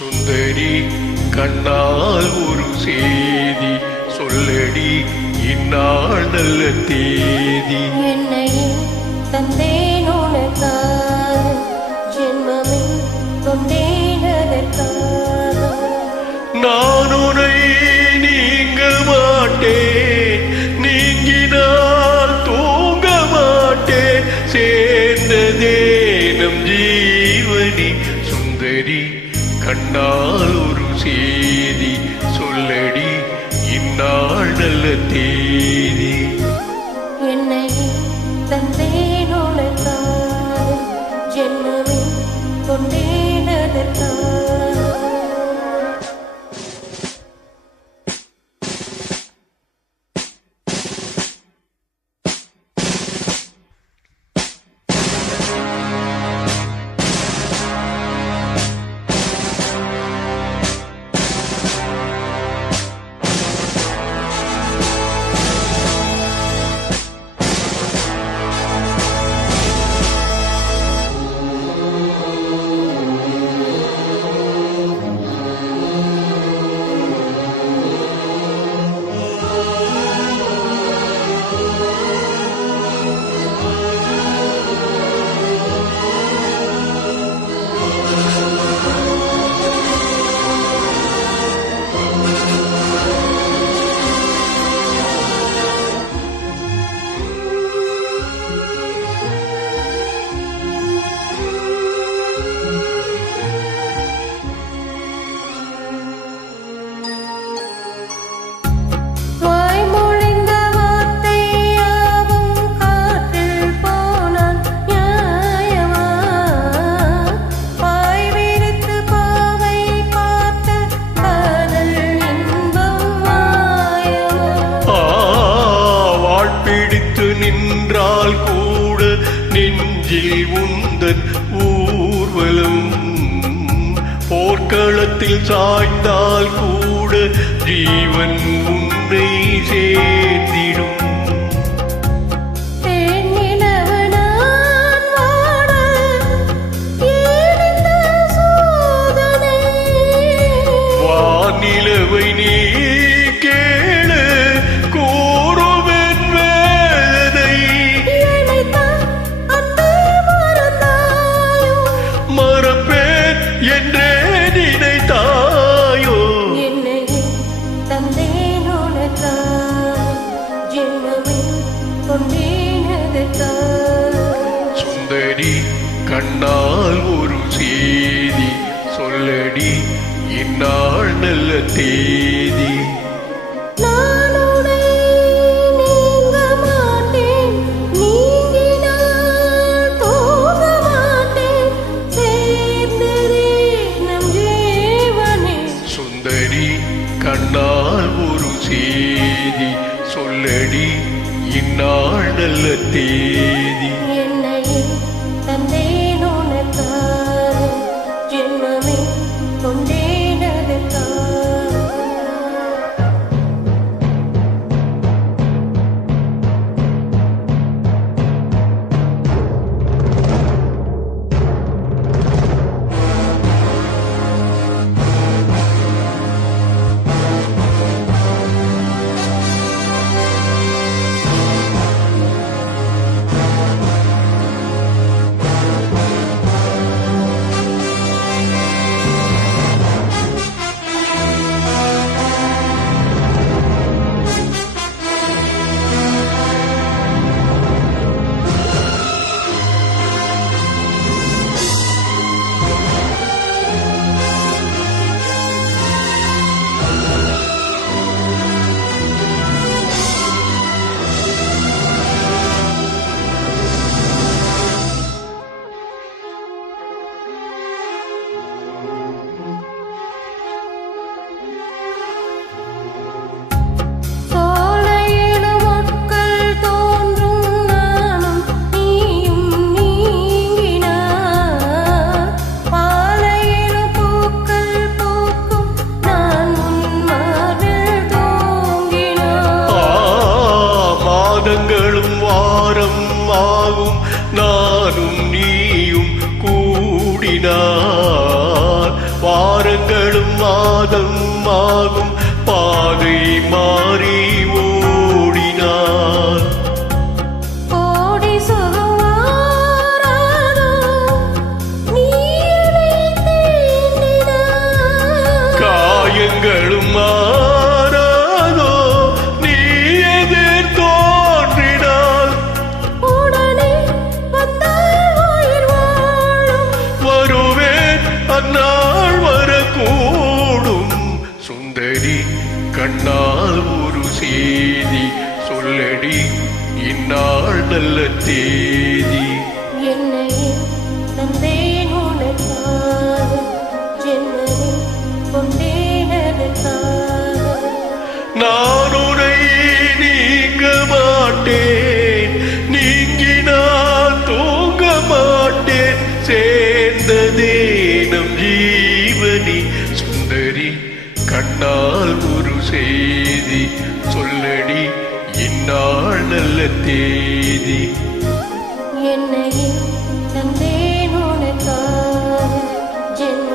சுந்தரி கண்ணால் ஒரு செய்தி சொல்லடி இந்நாள் நல்ல தேதி. என்னை தந்தேன் உனக்காக, ஜென்மமே கொண்டேன் அதற்காக. நான் உன்னை நீங்க மாட்டேன், நீங்கினால் தூங்க மாட்டேன், சேர்ந்ததே நம் ஜீவனி. சுந்தரி கண்ணால் ஒரு செய்தி சொல்லடி இந்நாள் நல்ல தேதி. என்னை தந்தேன் உனக்காக, ஜென்மமே கொண்டேன் அதற்காக. நின்றால் கூட நெஞ்சில் உந்தன் ஊர்வலம், போர்க்களத்தில் சாய்ந்தால் கூட ஜீவன் உன்னை சேர்ந்திடும். வானிலவை நீ கேளு என்றே நினைத்தாயோ. என்னை தந்தேன் உனக்காக, ஜென்மமே கொண்டேன் அதற்காக. சுந்தரி கண்ணால் ஒரு செய்தி சொல்லடி இந்நாள் நல்ல தேதி. கண்ணால் ஒரு செய்தி சொல்லடி இந்நாள் நல்ல தேதி. என்னை தந்தேன் உனக்காக, ஜென்மமே கொண்டேன் அதற்காக. நானும் நீயும் கூடினார் வாரங்கள் மாதம் ஆகும் பாதை மாறி ஓடினார். ஓடி சுகவாராதோ நீ என்னை தேடினாய். காயங்களும் மாறாதோ நீ எதிர் தோன்றினாள். உடனே வந்தால் உயிர் வாழும். வருவேன் அந்நாள் வரக்கூடும். சுந்தரி கண்ணால் ஒரு செய்தி சொல்லடி இந்நாள் நல்ல தேதி. என்னையே தந்தேன் உனக்காக, ஜென்மமே கொண்டேன் அதற்காக. நான் உன்னை நீங்க மாட்டேன், நீங்கினால் தூங்க மாட்டேன். சேர்ந்ததே நம் ஜீவனி. சுந்தரி கண்ணால் ஒரு செய்தி சொல்லடி இந்நாள் நல்ல தேதி. என்னையே தந்தேன் உனக்காக, ஜென்மமே